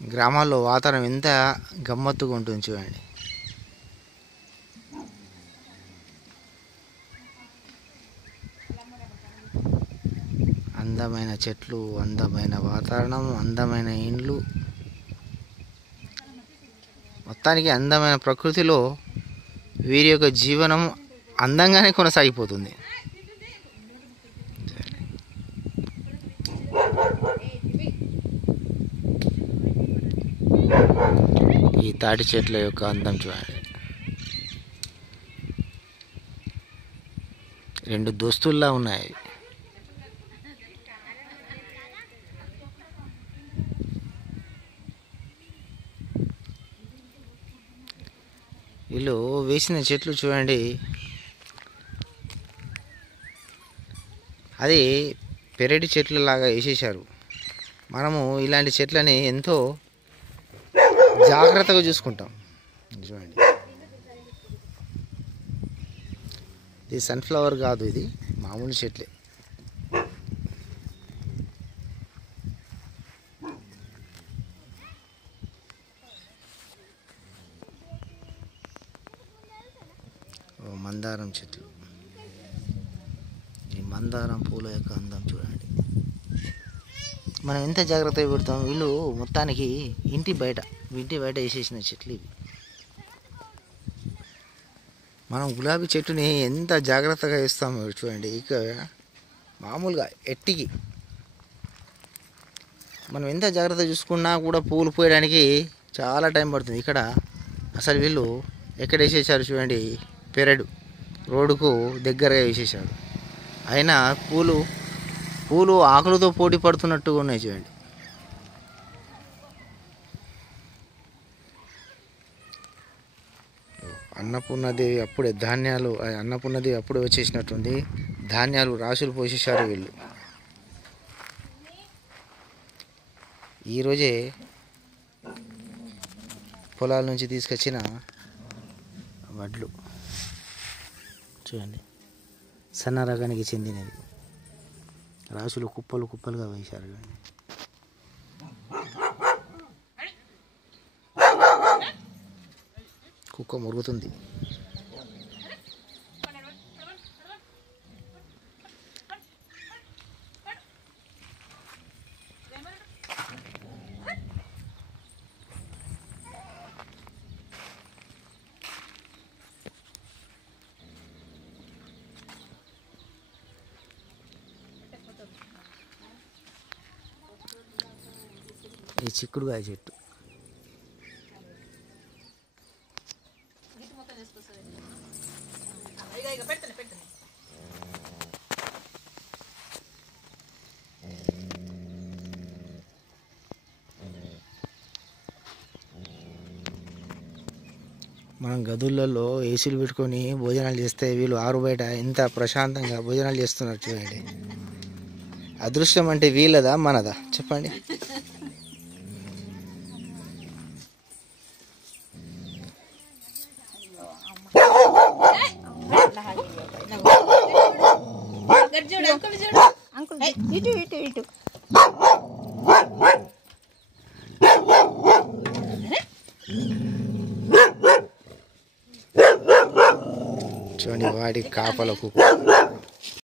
గ్రామాల్లో వాతావరణం ఎంత గమ్మత్తుగా ఉంటుంది చూడండి. అందమైన చెట్లు, అందమైన వాతావరణం, అందమైన ఇండ్లు, మొత్తానికి అందమైన ప్రకృతిలో వీరి యొక్క జీవనం అందంగానే కొనసాగిపోతుంది. ఈ తాటి చెట్ల యొక్క అందం చూడండి. రెండు దోస్తుల్లా ఉన్నాయి. వీళ్ళు వేసిన చెట్లు చూడండి, అది పెరటి చెట్లు లాగా వేసేసారు. మనము ఇలాంటి చెట్లని ఎంతో జాగ్రత్తగా చూసుకుంటాం. చూడండి, ఇది సన్ఫ్లవర్ కాదు, ఇది మామూలు చెట్లే. మందారం చెట్లు, ఈ మందారం పూల యొక్క అందం చూడండి. మనం ఎంత జాగ్రత్తగా పెడతాం. వీళ్ళు మొత్తానికి ఇంటి బయట వేసేసిన చెట్లు ఇవి. మనం గులాబీ చెట్టుని ఎంత జాగ్రత్తగా వేస్తామో చూడండి. ఇక మామూలుగా ఎట్టికి మనం ఎంత జాగ్రత్త చూసుకున్నా కూడా పూలు పోయడానికి చాలా టైం పడుతుంది. ఇక్కడ అసలు వీళ్ళు ఎక్కడ వేసేసారు చూడండి, పెరడు రోడ్డుకు దగ్గరగా వేసేసారు. అయినా పూలు ఆకులతో పోటీ పడుతున్నట్టుగా ఉన్నాయి చూడండి. అన్నపూర్ణదేవి అప్పుడే వచ్చేసినట్టుంది. ధాన్యాలు రాశులు పోసేసారు వీళ్ళు. ఈరోజే పొలాల నుంచి తీసుకొచ్చిన వడ్లు చూడండి, సన్న రకానికి చెందినది. రాసులు కుప్పలుగా వేశారు. కుక్క మురుగుతుంది. ఈ చిక్కుడుకాయ చెట్టు మనం గదులలో ఏసీలు పెట్టుకొని భోజనాలు చేస్తే వీళ్ళు ఆరు బయట ఎంత ప్రశాంతంగా భోజనాలు చేస్తున్నారు చూడండి. అదృష్టం అంటే వీళ్ళదా మనదా చెప్పండి. చూడండి వాడి కాపలకు